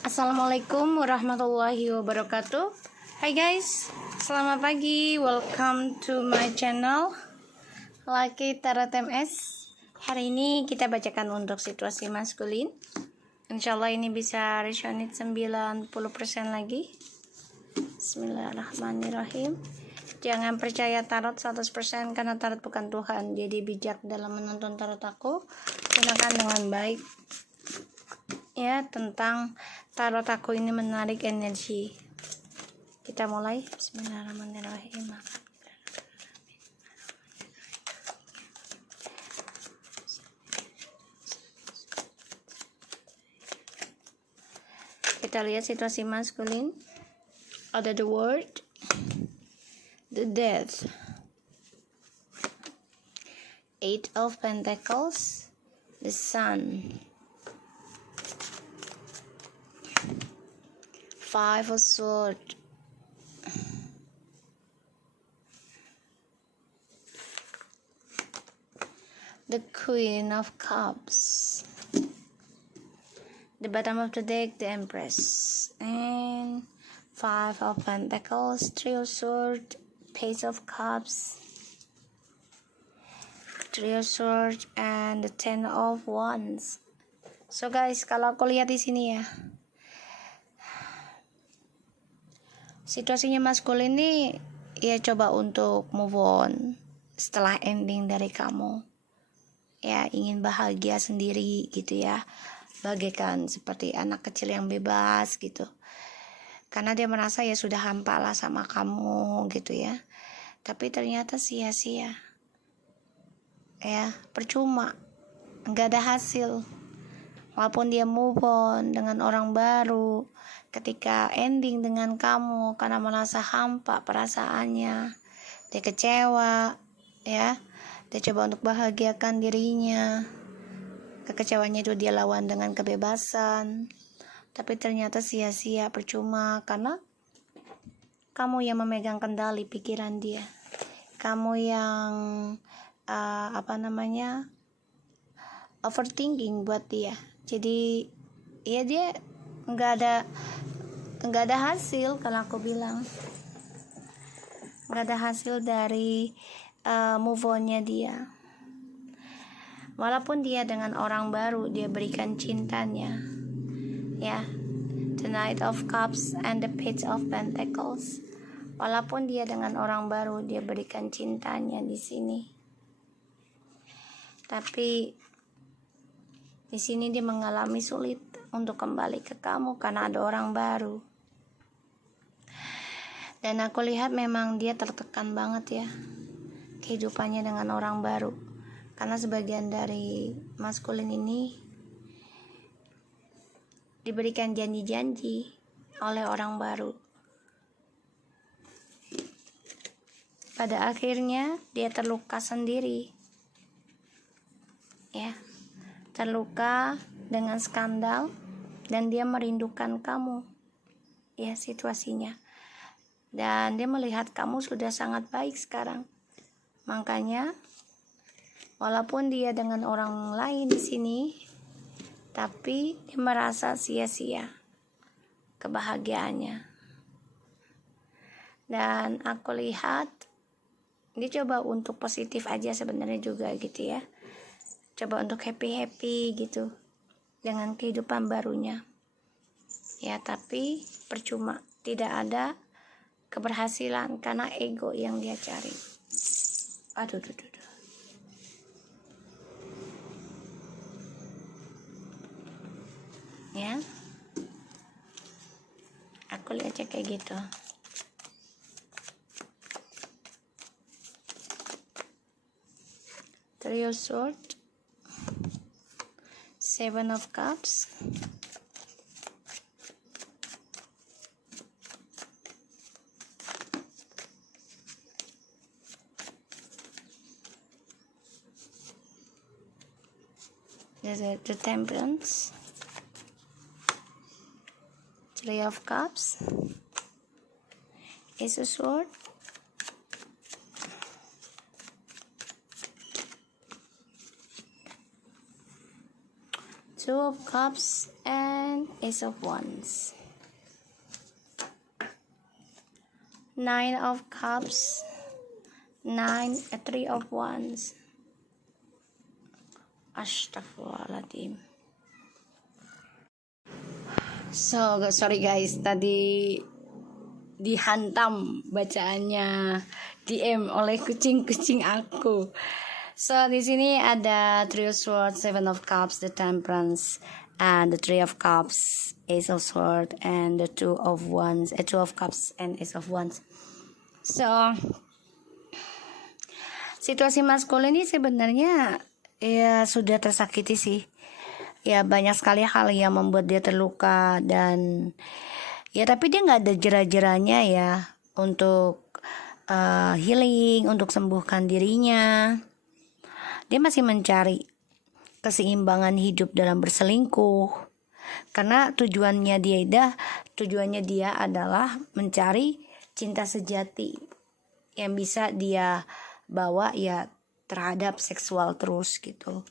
Assalamualaikum warahmatullahi wabarakatuh. Hai guys, selamat pagi. Welcome to my channel Lucky Tarot MS. Hari ini kita bacakan untuk situasi maskulin. Insyaallah ini bisa resonate 90% lagi. Bismillahirrahmanirrahim. Jangan percaya tarot 100% karena tarot bukan Tuhan. Jadi bijak dalam menonton tarot aku. Gunakan dengan baik. Ya, tentang tarot aku ini menarik energi. Kita mulai. Bismillahirrahmanirrahim. Kita lihat situasi maskulin. Ada the World, the Death, Eight of Pentacles, the Sun, Five of Swords, the Queen of Cups, the bottom of the deck, the Empress, and Five of Pentacles, Three of Swords, Page of Cups, Three of Swords, and the Ten of Wands. So guys, kalau aku lihat di sini ya, situasinya maskulin ini ya coba untuk move on setelah ending dari kamu. Ya ingin bahagia sendiri gitu ya. Bagaikan seperti anak kecil yang bebas gitu. Karena dia merasa ya sudah hampa lah sama kamu gitu ya. Tapi ternyata sia-sia. Ya, percuma. Enggak ada hasil. Walaupun dia move on dengan orang baru, ketika ending dengan kamu karena merasa hampa perasaannya, dia kecewa, ya, dia coba untuk bahagiakan dirinya, kekecewaannya itu dia lawan dengan kebebasan, tapi ternyata sia-sia, percuma, karena kamu yang memegang kendali pikiran dia, kamu yang overthinking buat dia. Jadi ya dia nggak ada hasil. Kalau aku bilang nggak ada hasil dari move on-nya dia. Walaupun dia dengan orang baru, dia berikan cintanya, ya, the Knight of Cups and the Page of Pentacles. Walaupun dia dengan orang baru, dia berikan cintanya di sini. Tapi di sini dia mengalami sulit untuk kembali ke kamu karena ada orang baru. Dan aku lihat memang dia tertekan banget ya kehidupannya dengan orang baru. Karena sebagian dari maskulin ini diberikan janji-janji oleh orang baru. Pada akhirnya dia terluka sendiri. Ya. Terluka dengan skandal dan dia merindukan kamu, ya, situasinya, dan dia melihat kamu sudah sangat baik sekarang. Makanya walaupun dia dengan orang lain di sini, tapi dia merasa sia-sia kebahagiaannya. Dan aku lihat dia coba untuk positif aja sebenarnya juga gitu ya. Coba untuk happy gitu dengan kehidupan barunya. Ya, tapi percuma, tidak ada keberhasilan karena ego yang dia cari. Aduh. Ya. Aku lihat aja kayak gitu. Three of Swords, Seven of Cups, the Temperance, Three of Cups, Ace of Swords, Two of Cups, and Ace of Wands, Nine of Cups, Three of Wands. Astagfirullahaladzim. So sorry guys, tadi dihantam bacaannya DM oleh kucing-kucing aku. So di sini ada Three of Swords, Seven of Cups, the Temperance, and the Three of Cups, Ace of Swords, and the Two of Wands, Two of Cups and Ace of Wands. So situasi maskulin ini sebenarnya ya sudah tersakiti sih. Ya banyak sekali hal yang membuat dia terluka, dan ya tapi dia nggak ada jera-jeranya ya untuk healing, untuk sembuhkan dirinya. Dia masih mencari keseimbangan hidup dalam berselingkuh, karena tujuannya dia adalah mencari cinta sejati yang bisa dia bawa ya terhadap seksual terus gitu,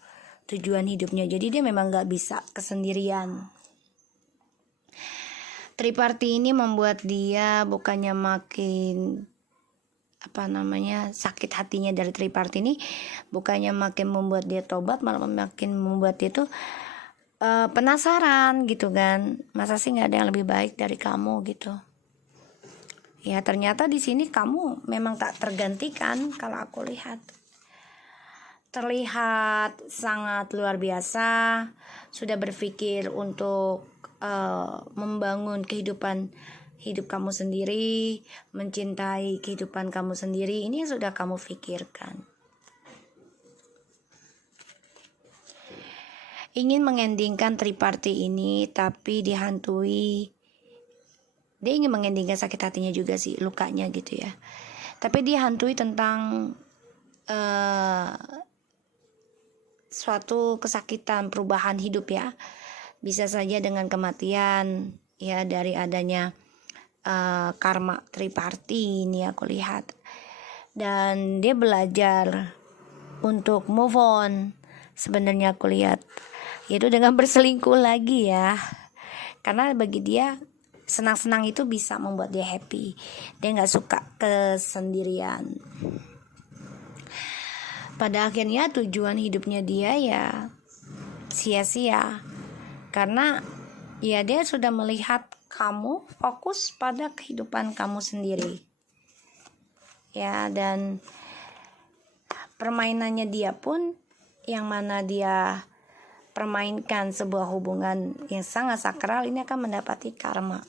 tujuan hidupnya. Jadi dia memang gak bisa kesendirian. Triparty ini membuat dia bukannya makin sakit hatinya dari triparty ini, bukannya makin membuat dia tobat, malah makin membuat dia tuh penasaran gitu kan, masa sih nggak ada yang lebih baik dari kamu gitu. Ya ternyata di sini kamu memang tak tergantikan. Kalau aku lihat terlihat sangat luar biasa, sudah berpikir untuk membangun hidup kamu sendiri, mencintai kehidupan kamu sendiri. Ini yang sudah kamu pikirkan. Ingin mengendingkan triparty ini, tapi dihantui. Dia ingin mengendingkan sakit hatinya juga sih, lukanya gitu ya. Tapi dihantui tentang suatu kesakitan, perubahan hidup ya. Bisa saja dengan kematian ya, dari adanya karma triparty ini aku lihat. Dan dia belajar untuk move on sebenarnya aku lihat, yaitu dengan berselingkuh lagi ya. Karena bagi dia senang-senang itu bisa membuat dia happy. Dia gak suka kesendirian. Pada akhirnya tujuan hidupnya dia ya sia-sia, karena ya dia sudah melihat kamu fokus pada kehidupan kamu sendiri ya. Dan permainannya dia pun yang mana dia permainkan sebuah hubungan yang sangat sakral, ini akan mendapati karma.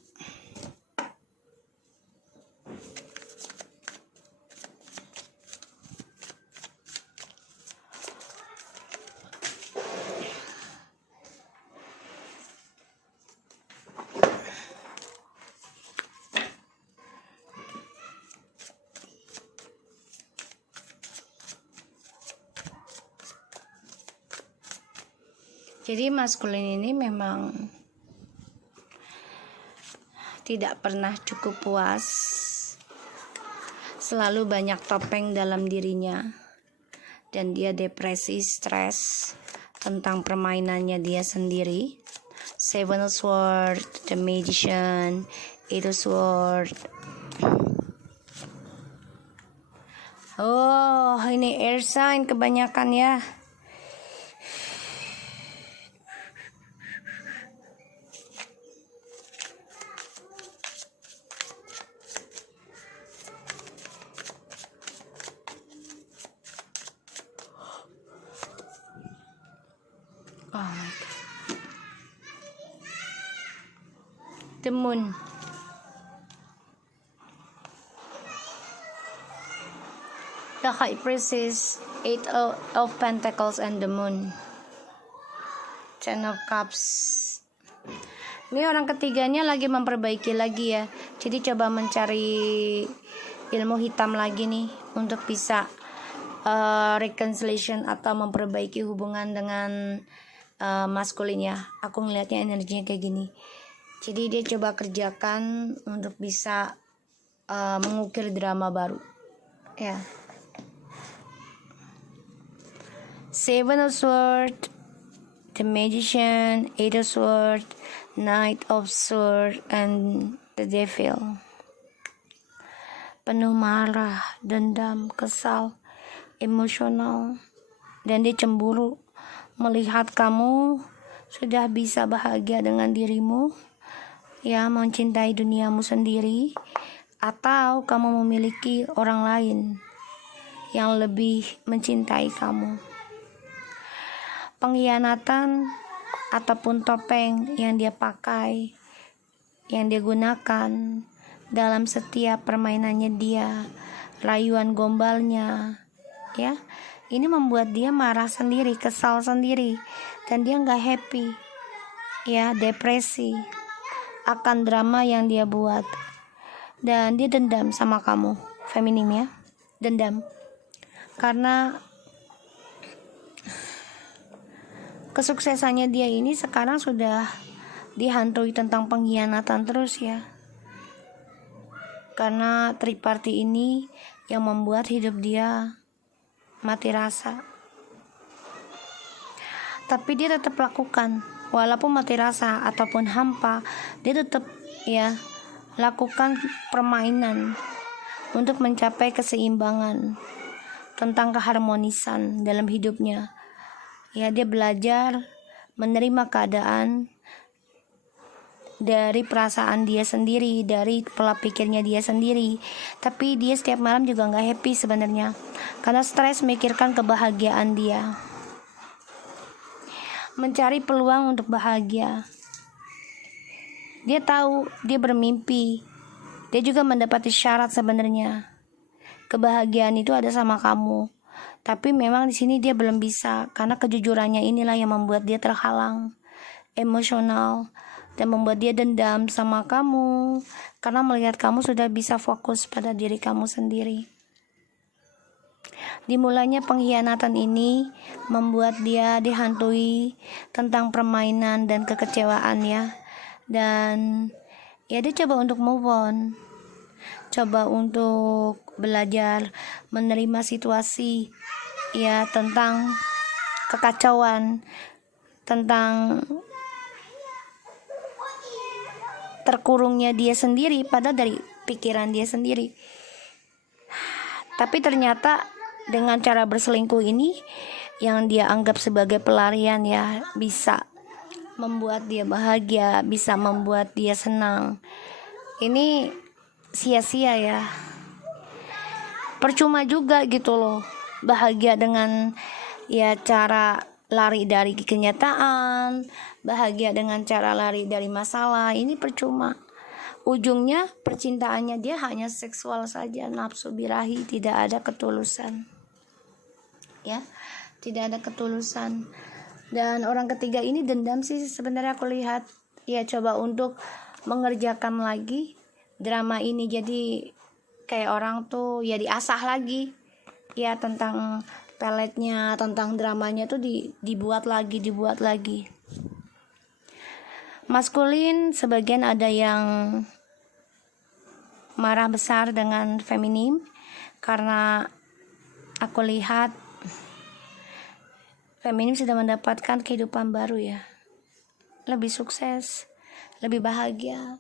Jadi maskulin ini memang tidak pernah cukup puas, selalu banyak topeng dalam dirinya, dan dia depresi, stres tentang permainannya dia sendiri. Seven of Swords, The Magician, Eight of Swords. Oh, ini air sign kebanyakan ya. Oh my God. The Moon. The High Priestess, Eight of Pentacles, and the Moon. Ten of Cups. Ini orang ketiganya lagi memperbaiki lagi ya. Jadi coba mencari ilmu hitam lagi nih untuk bisa reconciliation atau memperbaiki hubungan dengan maskulin ya. Aku ngelihatnya energinya kayak gini. Jadi dia coba kerjakan untuk bisa mengukir drama baru ya. Seven of Swords, The Magician, Eight of Swords, Knight of Swords and the Devil. Penuh marah, dendam, kesal, emosional, dan dia cemburu melihat kamu sudah bisa bahagia dengan dirimu, ya, mencintai duniamu sendiri, atau kamu memiliki orang lain yang lebih mencintai kamu. Pengkhianatan ataupun topeng yang dia pakai, yang dia gunakan dalam setiap permainannya dia, rayuan gombalnya, ya, ini membuat dia marah sendiri, kesal sendiri, dan dia nggak happy, ya, depresi akan drama yang dia buat, dan dia dendam sama kamu, feminim, ya, dendam karena kesuksesannya dia ini sekarang sudah dihantui tentang pengkhianatan terus, ya, karena triparty ini yang membuat hidup dia mati rasa. Tapi dia tetap lakukan, walaupun mati rasa ataupun hampa, dia tetap, ya, lakukan permainan untuk mencapai keseimbangan tentang keharmonisan dalam hidupnya. Ya, dia belajar menerima keadaan dari perasaan dia sendiri, dari pola pikirnya dia sendiri. Tapi dia setiap malam juga gak happy sebenarnya, karena stres memikirkan kebahagiaan dia, mencari peluang untuk bahagia. Dia tahu, dia bermimpi, dia juga mendapati syarat sebenarnya. Kebahagiaan itu ada sama kamu. Tapi memang di sini dia belum bisa, karena kejujurannya inilah yang membuat dia terhalang, emosional, dan membuat dia dendam sama kamu, karena melihat kamu sudah bisa fokus pada diri kamu sendiri. Dimulainya pengkhianatan ini membuat dia dihantui tentang permainan dan kekecewaan, ya. Dan ya, dia coba untuk move on, coba untuk belajar menerima situasi, ya, tentang kekacauan, tentang terkurungnya dia sendiri pada dari pikiran dia sendiri. Tapi ternyata dengan cara berselingkuh ini yang dia anggap sebagai pelarian, ya, bisa membuat dia bahagia, bisa membuat dia senang. Ini sia-sia, ya, percuma juga gitu loh bahagia dengan, ya, cara lari dari kenyataan, bahagia dengan cara lari dari masalah. Ini percuma. Ujungnya percintaannya dia hanya seksual saja, nafsu birahi, tidak ada ketulusan, ya, tidak ada ketulusan. Dan orang ketiga ini dendam sih sebenarnya aku lihat, ya, coba untuk mengerjakan lagi drama ini, jadi kayak orang tuh, ya, diasah lagi, ya, tentang peletnya, tentang dramanya tuh dibuat lagi. Maskulin sebagian ada yang marah besar dengan feminim, karena aku lihat feminim sudah mendapatkan kehidupan baru, ya, lebih sukses, lebih bahagia.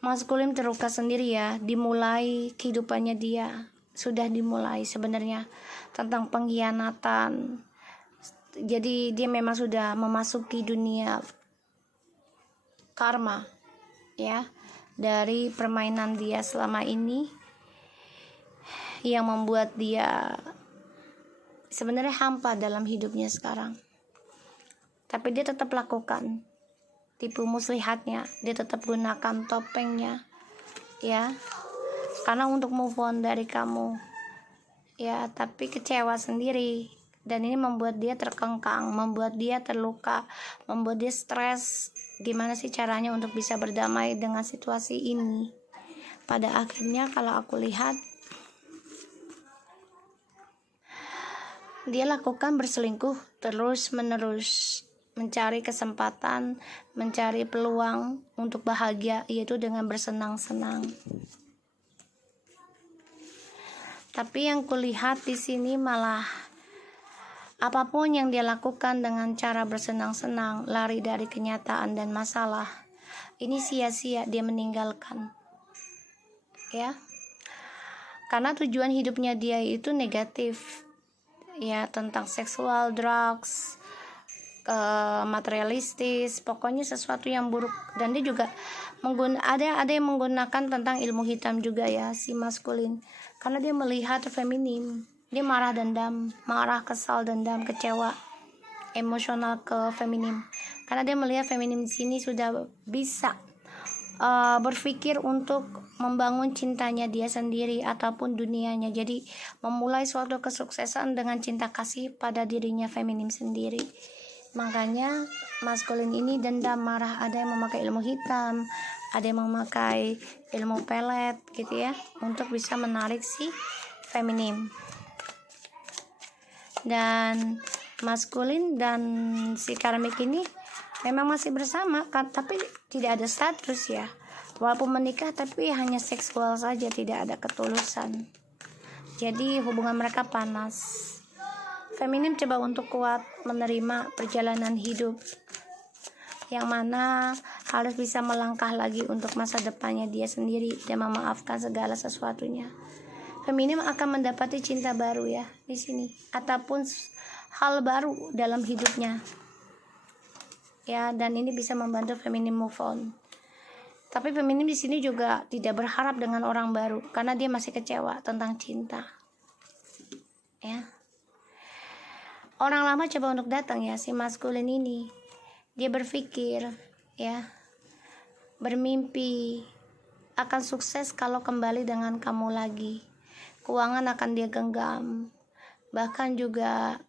Maskulin terluka sendiri, ya, dimulai kehidupannya dia, sudah dimulai sebenarnya tentang pengkhianatan. Jadi dia memang sudah memasuki dunia karma, ya, dari permainan dia selama ini yang membuat dia sebenarnya hampa dalam hidupnya sekarang. Tapi dia tetap lakukan tipu muslihatnya, dia tetap gunakan topengnya, ya, karena untuk move on dari kamu, ya. Tapi kecewa sendiri, dan ini membuat dia terkengkang, membuat dia terluka, membuat dia stres. Gimana sih caranya untuk bisa berdamai dengan situasi ini? Pada akhirnya kalau aku lihat, dia lakukan berselingkuh terus menerus, mencari kesempatan, mencari peluang untuk bahagia, yaitu dengan bersenang-senang. Tapi yang kulihat di sini malah apapun yang dia lakukan dengan cara bersenang-senang, lari dari kenyataan dan masalah, ini sia-sia dia meninggalkan. Ya. Karena tujuan hidupnya dia itu negatif. Ya, tentang seksual, drugs, materialistis, pokoknya sesuatu yang buruk. Dan dia juga ada yang menggunakan tentang ilmu hitam juga ya, si maskulin, karena dia melihat feminim. Dia marah, kesal, dendam, kecewa, emosional ke feminim, karena dia melihat feminim di sini sudah bisa berpikir untuk membangun cintanya dia sendiri ataupun dunianya. Jadi memulai suatu kesuksesan dengan cinta kasih pada dirinya feminim sendiri. Makanya maskulin ini dendam, marah. Ada yang memakai ilmu hitam, ada yang memakai ilmu pelet gitu ya, untuk bisa menarik si feminim. Dan maskulin dan si karmik ini memang masih bersama kan, tapi tidak ada status ya. Walaupun menikah tapi hanya seksual saja, tidak ada ketulusan. Jadi hubungan mereka panas. Feminim coba untuk kuat menerima perjalanan hidup, yang mana harus bisa melangkah lagi untuk masa depannya dia sendiri dan memaafkan segala sesuatunya. Feminim akan mendapati cinta baru ya di sini, ataupun hal baru dalam hidupnya. Ya, dan ini bisa membantu feminim move on. Tapi feminim di sini juga tidak berharap dengan orang baru karena dia masih kecewa tentang cinta. Ya. Orang lama coba untuk datang ya, si maskulin ini. Dia berpikir ya, bermimpi akan sukses kalau kembali dengan kamu lagi. Keuangan akan dia genggam. Bahkan juga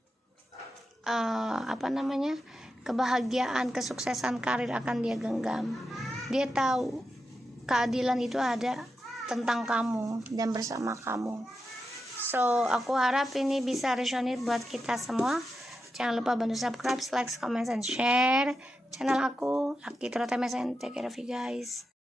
kebahagiaan, kesuksesan karir akan dia genggam. Dia tahu keadilan itu ada tentang kamu dan bersama kamu. So, aku harap ini bisa resonate buat kita semua. Jangan lupa bantu subscribe, like, comment, and share channel aku, Lucky Tarot MSN. Take care of you guys.